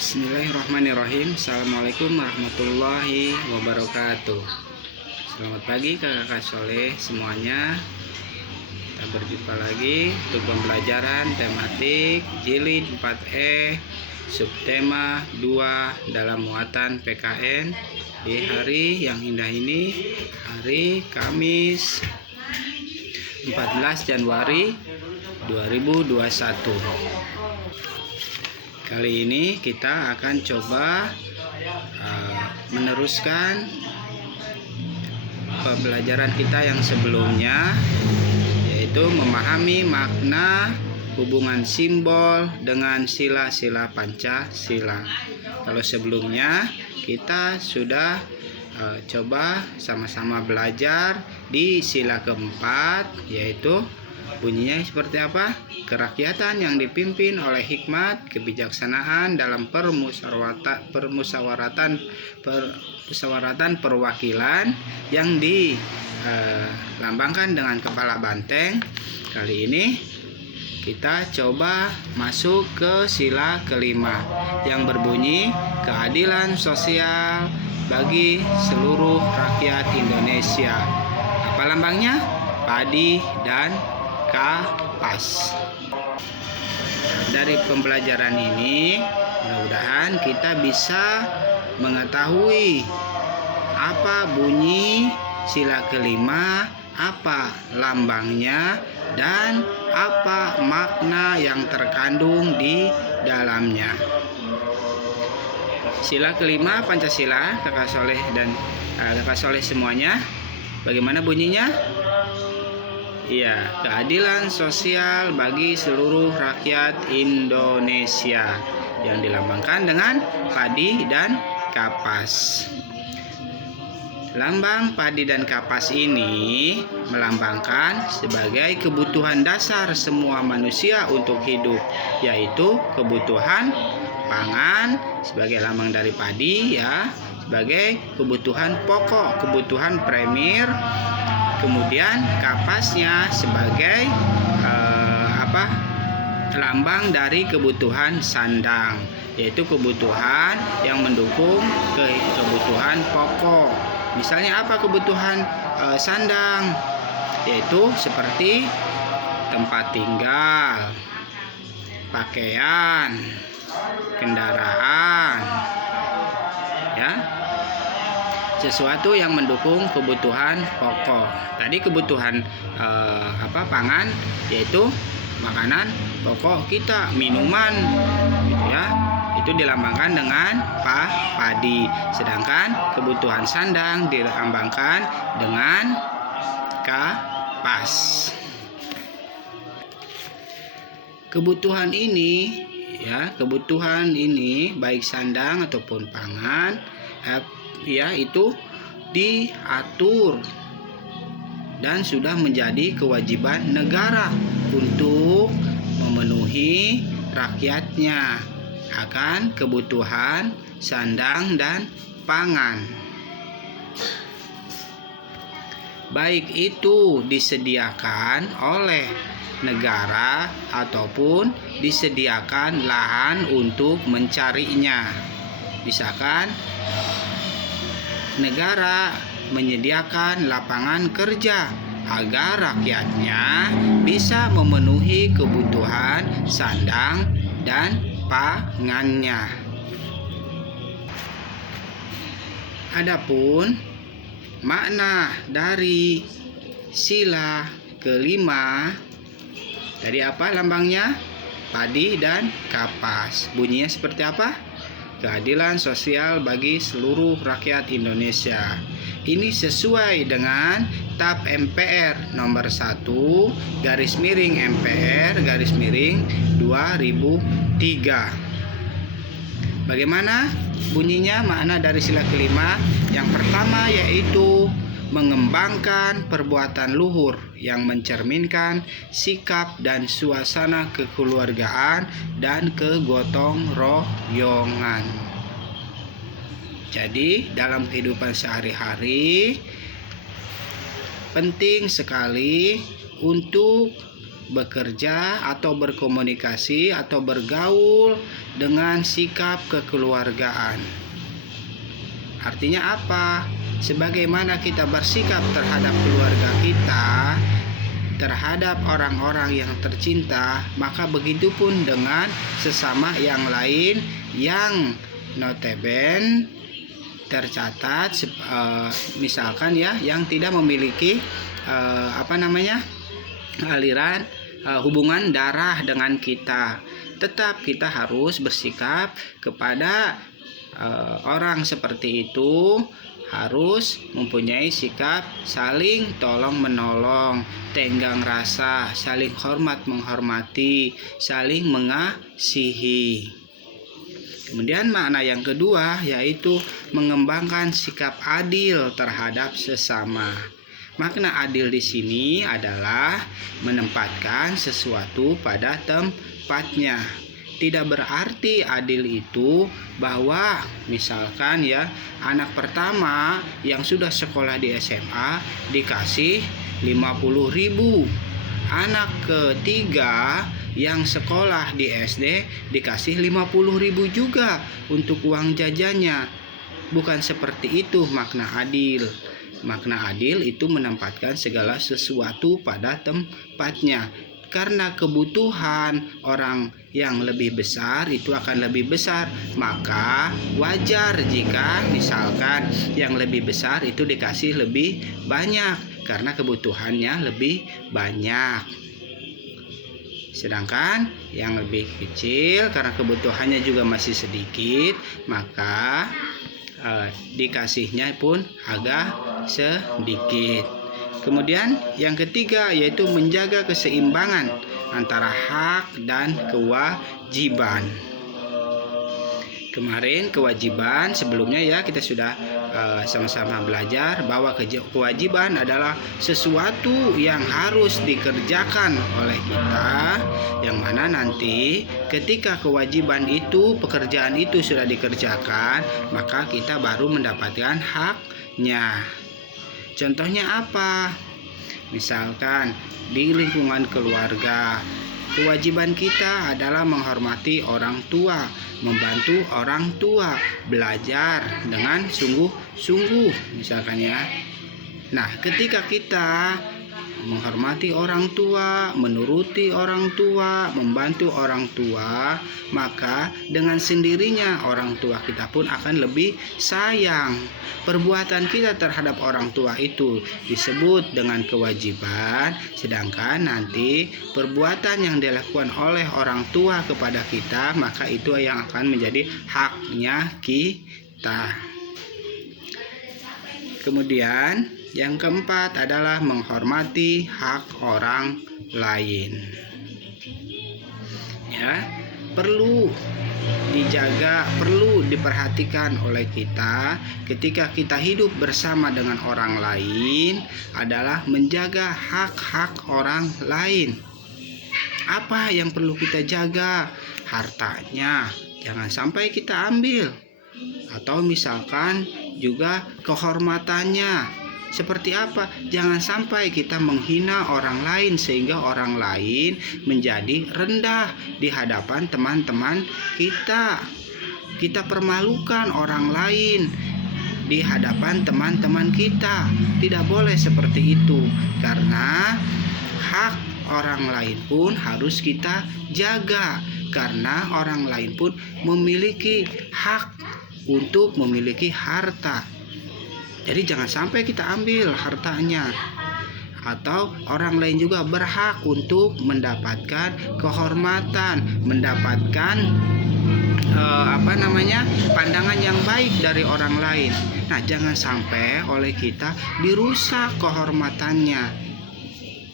Bismillahirrahmanirrahim. Assalamualaikum warahmatullahi wabarakatuh. Selamat pagi kakak soleh semuanya. Kita berjumpa lagi untuk pembelajaran tematik jilid 4E subtema 2 dalam muatan PKN di hari yang indah ini, hari Kamis 14 Januari 2021. Kali ini kita akan coba meneruskan pembelajaran kita yang sebelumnya, yaitu memahami makna hubungan simbol dengan sila-sila Pancasila. Kalau sebelumnya kita sudah coba sama-sama belajar di sila keempat, yaitu bunyinya seperti apa? Kerakyatan yang dipimpin oleh hikmat kebijaksanaan dalam permusawaratan perwakilan yang dilambangkan dengan kepala banteng. Kali ini kita coba masuk ke sila kelima yang berbunyi keadilan sosial bagi seluruh rakyat Indonesia. Apa lambangnya? Padi dan kapas. Dari pembelajaran ini mudah-mudahan kita bisa mengetahui apa bunyi sila kelima, apa lambangnya, dan apa makna yang terkandung di dalamnya. Sila kelima Pancasila, kakak soleh dan kakak soleh semuanya, bagaimana bunyinya? Iya, keadilan sosial bagi seluruh rakyat Indonesia yang dilambangkan dengan padi dan kapas. Lambang padi dan kapas ini melambangkan sebagai kebutuhan dasar semua manusia untuk hidup, yaitu kebutuhan pangan sebagai lambang dari padi, ya, sebagai kebutuhan pokok, kebutuhan premier. Kemudian kapasnya sebagai lambang dari kebutuhan sandang, yaitu kebutuhan yang mendukung kebutuhan pokok. Misalnya apa kebutuhan sandang? Yaitu seperti tempat tinggal, pakaian, kendaraan, ya, sesuatu yang mendukung kebutuhan pokok. Tadi kebutuhan pangan, yaitu makanan pokok kita, minuman, gitu ya, itu dilambangkan dengan padi. Sedangkan kebutuhan sandang dilambangkan dengan kapas. Kebutuhan ini, ya, kebutuhan ini baik sandang ataupun pangan, ya, itu diatur dan sudah menjadi kewajiban negara untuk memenuhi rakyatnya akan kebutuhan sandang dan pangan, baik itu disediakan oleh negara ataupun disediakan lahan untuk mencarinya. Misalkan negara menyediakan lapangan kerja agar rakyatnya bisa memenuhi kebutuhan sandang dan pangannya. Adapun makna dari sila kelima, dari apa lambangnya? Padi dan kapas. Bunyinya seperti apa? Keadilan sosial bagi seluruh rakyat Indonesia. Ini sesuai dengan TAP MPR nomor 1 /MPR /2003. Bagaimana bunyinya makna dari sila kelima? Yang pertama yaitu mengembangkan perbuatan luhur yang mencerminkan sikap dan suasana kekeluargaan dan kegotong royongan. Jadi dalam kehidupan sehari-hari penting sekali untuk bekerja atau berkomunikasi atau bergaul dengan sikap kekeluargaan. Artinya apa? Sebagaimana kita bersikap terhadap keluarga kita, terhadap orang-orang yang tercinta, maka begitupun dengan sesama yang lain yang notabene tercatat, misalkan ya, yang tidak memiliki aliran hubungan darah dengan kita. Tetap kita harus bersikap kepada orang seperti itu, harus mempunyai sikap saling tolong menolong, tenggang rasa, saling hormat menghormati, saling mengasihi. Kemudian makna yang kedua yaitu mengembangkan sikap adil terhadap sesama. Makna adil di sini adalah menempatkan sesuatu pada tempatnya. Tidak berarti adil itu bahwa misalkan ya, anak pertama yang sudah sekolah di SMA dikasih 50.000, anak ketiga yang sekolah di SD dikasih 50.000 juga untuk uang jajannya. Bukan seperti itu makna adil. Makna adil itu menempatkan segala sesuatu pada tempatnya. Karena kebutuhan orang yang lebih besar itu akan lebih besar, maka wajar jika misalkan yang lebih besar itu dikasih lebih banyak karena kebutuhannya lebih banyak. Sedangkan yang lebih kecil karena kebutuhannya juga masih sedikit, maka dikasihnya pun agak sedikit. Kemudian yang ketiga yaitu menjaga keseimbangan antara hak dan kewajiban. Kemarin kewajiban sebelumnya ya kita sudah sama-sama belajar bahwa kewajiban adalah sesuatu yang harus dikerjakan oleh kita, yang mana nanti ketika kewajiban itu, pekerjaan itu sudah dikerjakan, maka kita baru mendapatkan haknya. Contohnya apa? Misalkan di lingkungan keluarga, kewajiban kita adalah menghormati orang tua, membantu orang tua, belajar dengan sungguh-sungguh misalkan ya. Nah, ketika kita menghormati orang tua, menuruti orang tua, membantu orang tua, maka dengan sendirinya orang tua kita pun akan lebih sayang. Perbuatan kita terhadap orang tua itu disebut dengan kewajiban, sedangkan nanti perbuatan yang dilakukan oleh orang tua kepada kita, maka itu yang akan menjadi haknya kita. Kemudian yang keempat adalah menghormati hak orang lain. Ya, perlu dijaga, perlu diperhatikan oleh kita ketika kita hidup bersama dengan orang lain adalah menjaga hak-hak orang lain. Apa yang perlu kita jaga? Hartanya, jangan sampai kita ambil. Atau misalkan juga kehormatannya. Seperti apa? Jangan sampai kita menghina orang lain sehingga orang lain menjadi rendah di hadapan teman-teman kita. Kita permalukan orang lain di hadapan teman-teman kita. Tidak boleh seperti itu, karena hak orang lain pun harus kita jaga, karena orang lain pun memiliki hak untuk memiliki harta. Jadi jangan sampai kita ambil hartanya. Atau orang lain juga berhak untuk mendapatkan kehormatan, mendapatkan pandangan yang baik dari orang lain. Nah, jangan sampai oleh kita dirusak kehormatannya.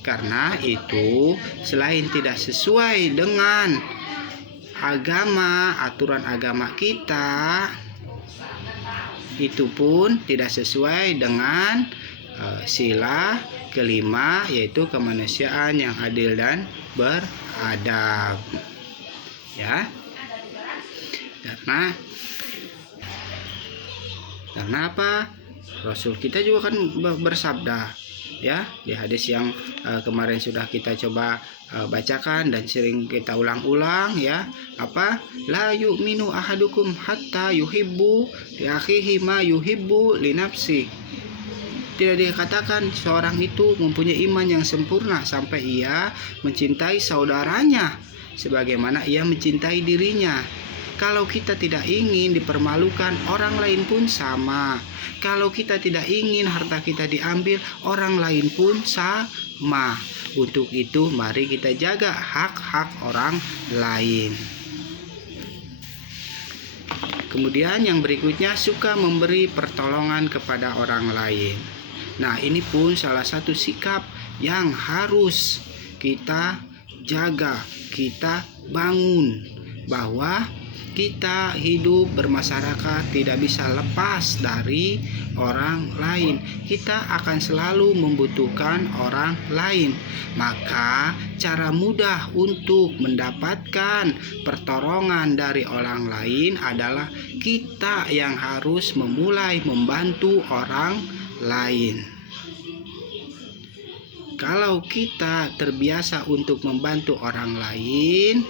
Karena itu selain tidak sesuai dengan agama, aturan agama kita, itu pun tidak sesuai dengan sila kelima, yaitu kemanusiaan yang adil dan beradab. Ya. Karena apa? Rasul kita juga kan bersabda, ya, di hadis yang kemarin sudah kita coba bacakan dan sering kita ulang-ulang ya, apa, la yu'minu ahadukum hatta yuhibbu li akhihi ma yuhibbu li nafsi. Tidak dikatakan seorang itu mempunyai iman yang sempurna sampai ia mencintai saudaranya sebagaimana ia mencintai dirinya. Kalau kita tidak ingin dipermalukan, orang lain pun sama. Kalau kita tidak ingin harta kita diambil, orang lain pun sama. Untuk itu, mari kita jaga hak-hak orang lain. Kemudian yang berikutnya, suka memberi pertolongan kepada orang lain. Nah, ini pun salah satu sikap yang harus kita jaga, kita bangun, bahwa kita hidup bermasyarakat tidak bisa lepas dari orang lain. Kita akan selalu membutuhkan orang lain. Maka cara mudah untuk mendapatkan pertolongan dari orang lain adalah kita yang harus memulai membantu orang lain. Kalau kita terbiasa untuk membantu orang lain,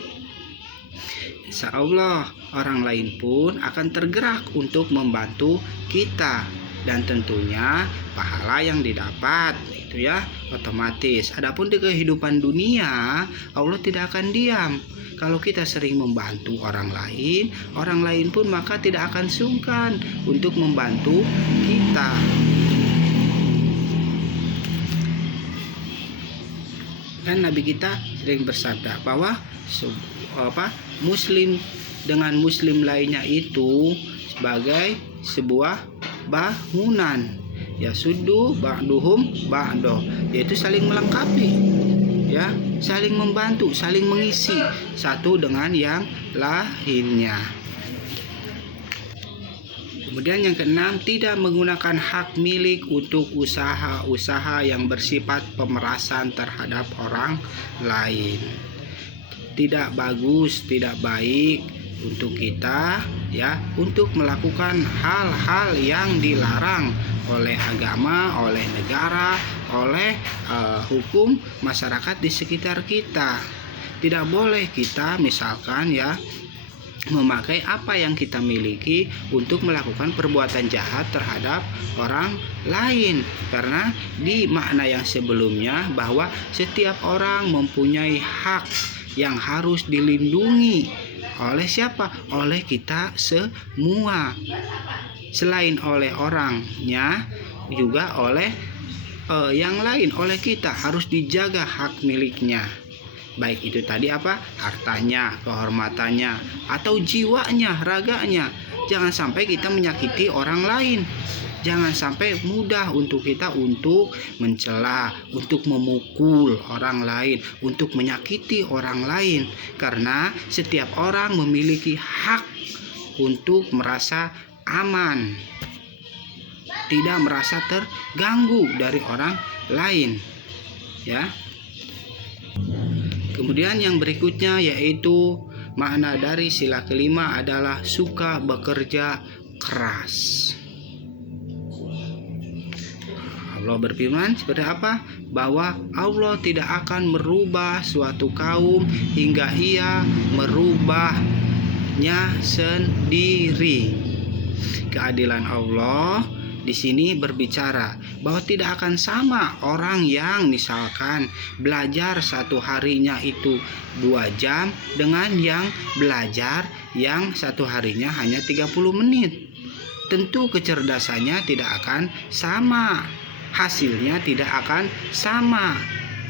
insya Allah orang lain pun akan tergerak untuk membantu kita, dan tentunya pahala yang didapat itu ya otomatis. Adapun di kehidupan dunia, Allah tidak akan diam. Kalau kita sering membantu orang lain pun maka tidak akan sungkan untuk membantu kita. Kan Nabi kita sering bersabda bahwa muslim dengan muslim lainnya itu sebagai sebuah bangunan, ya suddu ba'duhum ba'do, yaitu saling melengkapi, ya saling membantu, saling mengisi satu dengan yang lainnya. Kemudian yang keenam, tidak menggunakan hak milik untuk usaha-usaha yang bersifat pemerasan terhadap orang lain. Tidak bagus, tidak baik untuk kita ya untuk melakukan hal-hal yang dilarang oleh agama, oleh negara, oleh hukum masyarakat di sekitar kita. Tidak boleh kita misalkan ya memakai apa yang kita miliki untuk melakukan perbuatan jahat terhadap orang lain, karena di makna yang sebelumnya bahwa setiap orang mempunyai hak yang harus dilindungi oleh siapa? Oleh kita semua. Selain oleh orangnya, juga oleh yang lain, oleh kita harus dijaga hak miliknya. Baik itu tadi apa? Hartanya, kehormatannya, atau jiwanya, raganya. Jangan sampai kita menyakiti orang lain. Jangan sampai mudah untuk kita untuk mencela, untuk memukul orang lain, untuk menyakiti orang lain. Karena setiap orang memiliki hak untuk merasa aman, tidak merasa terganggu dari orang lain. Ya. Kemudian yang berikutnya yaitu makna dari sila kelima adalah suka bekerja keras. Allah berfirman seperti apa? Bahwa Allah tidak akan merubah suatu kaum hingga ia merubahnya sendiri. Keadilan Allah di sini berbicara bahwa tidak akan sama orang yang misalkan belajar satu harinya itu 2 jam dengan yang belajar yang satu harinya hanya 30 menit. Tentu kecerdasannya tidak akan sama, hasilnya tidak akan sama,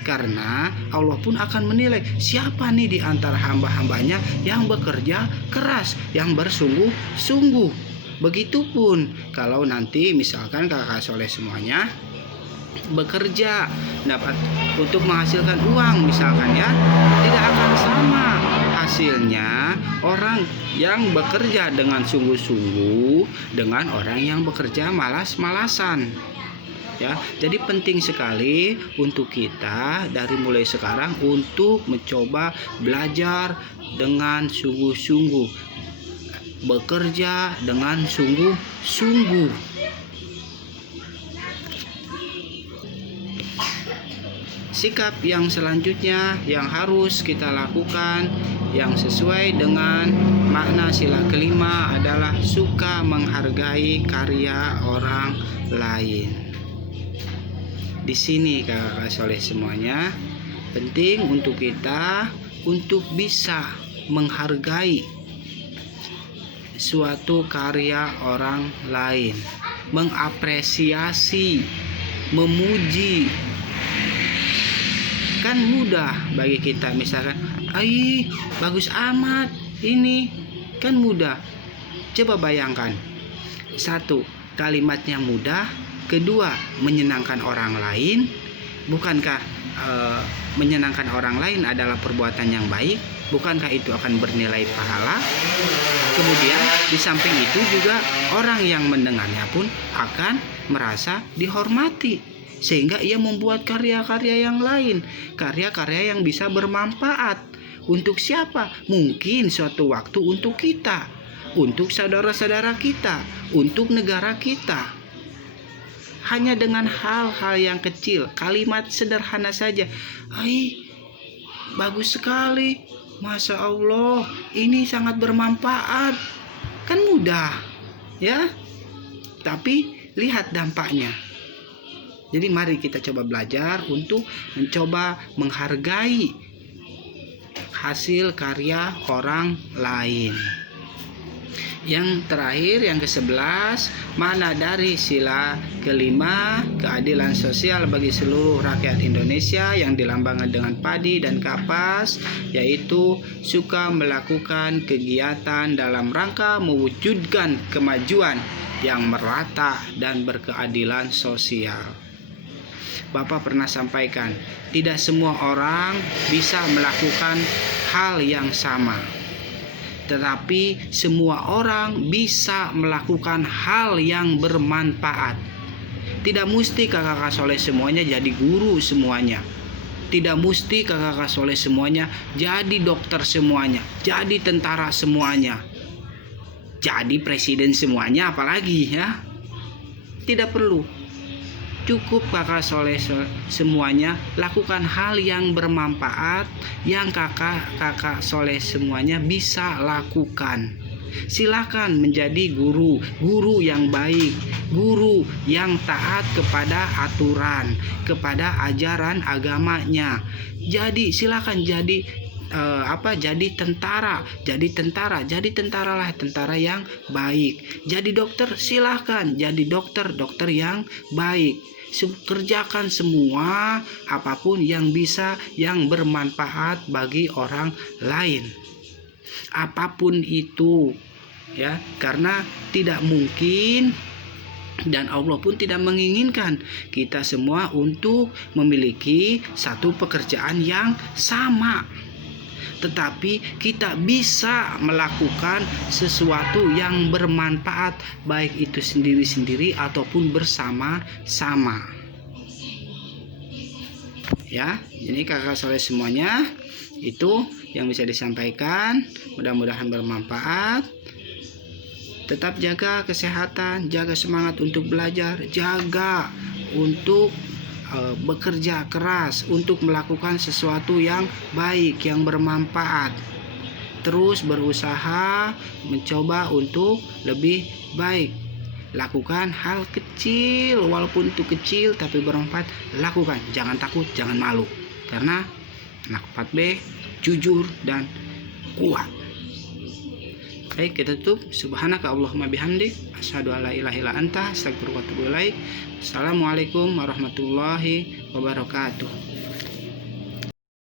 karena Allah pun akan menilai siapa nih di antara hamba-hambanya yang bekerja keras, yang bersungguh-sungguh. Begitupun kalau nanti misalkan kakak soleh semuanya bekerja dapat untuk menghasilkan uang misalkan ya, tidak akan sama hasilnya orang yang bekerja dengan sungguh-sungguh dengan orang yang bekerja malas-malasan. Ya, jadi penting sekali untuk kita dari mulai sekarang untuk mencoba belajar dengan sungguh-sungguh, bekerja dengan sungguh-sungguh. sikap yang selanjutnya yang harus kita lakukan yang sesuai dengan makna sila kelima adalah suka menghargai karya orang lain. Di sini kakak soleh semuanya, penting untuk kita untuk bisa menghargai suatu karya orang lain, mengapresiasi, memuji. Kan mudah bagi kita, misalkan, bagus amat ini, kan mudah. Coba bayangkan, satu, kalimatnya mudah, kedua, menyenangkan orang lain. Bukankah menyenangkan orang lain adalah perbuatan yang baik? Bukankah itu akan bernilai pahala? Kemudian di samping itu juga orang yang mendengarnya pun akan merasa dihormati, sehingga ia membuat karya-karya yang lain, karya-karya yang bisa bermanfaat. Untuk siapa? Mungkin suatu waktu untuk kita, untuk saudara-saudara kita, untuk negara kita. Hanya dengan hal-hal yang kecil, kalimat sederhana saja. Bagus sekali, Masya Allah, ini sangat bermanfaat. Kan mudah, ya. Tapi lihat dampaknya. Jadi mari kita coba belajar untuk mencoba menghargai hasil karya orang lain. Yang terakhir, yang ke-11, makna dari sila kelima, keadilan sosial bagi seluruh rakyat Indonesia yang dilambangkan dengan padi dan kapas, yaitu suka melakukan kegiatan dalam rangka mewujudkan kemajuan yang merata dan berkeadilan sosial. Bapak pernah sampaikan, tidak semua orang bisa melakukan hal yang sama, tetapi semua orang bisa melakukan hal yang bermanfaat. Tidak mesti kakak soleh semuanya jadi guru semuanya. Tidak mesti kakak soleh semuanya jadi dokter semuanya, jadi tentara semuanya, jadi presiden semuanya apalagi, ya. Tidak perlu. Cukup kakak soleh semuanya lakukan hal yang bermanfaat yang kakak soleh semuanya bisa lakukan. Silakan menjadi guru yang baik, guru yang taat kepada aturan, kepada ajaran agamanya. Jadi silakan jadi jadi tentara lah, tentara yang baik. Jadi dokter, silahkan jadi dokter yang baik. Kerjakan semua apapun yang bisa, yang bermanfaat bagi orang lain, apapun itu, ya. Karena tidak mungkin dan Allah pun tidak menginginkan kita semua untuk memiliki satu pekerjaan yang sama, tetapi kita bisa melakukan sesuatu yang bermanfaat, baik itu sendiri-sendiri ataupun bersama-sama, ya. Ini kakak soleh semuanya, itu yang bisa disampaikan, mudah-mudahan bermanfaat. Tetap jaga kesehatan, jaga semangat untuk belajar, jaga untuk bekerja keras untuk melakukan sesuatu yang baik, yang bermanfaat. Terus berusaha mencoba untuk lebih baik. Lakukan hal kecil, walaupun itu kecil tapi bermanfaat, lakukan. Jangan takut, jangan malu. Karena anak 4B jujur dan kuat. Baik, kita tutup. Subhanaka Allahumma bihamdik, asyhadu alla ilaha illa anta, astaghfiruka wa atubu ilaik. Assalamualaikum warahmatullahi wabarakatuh.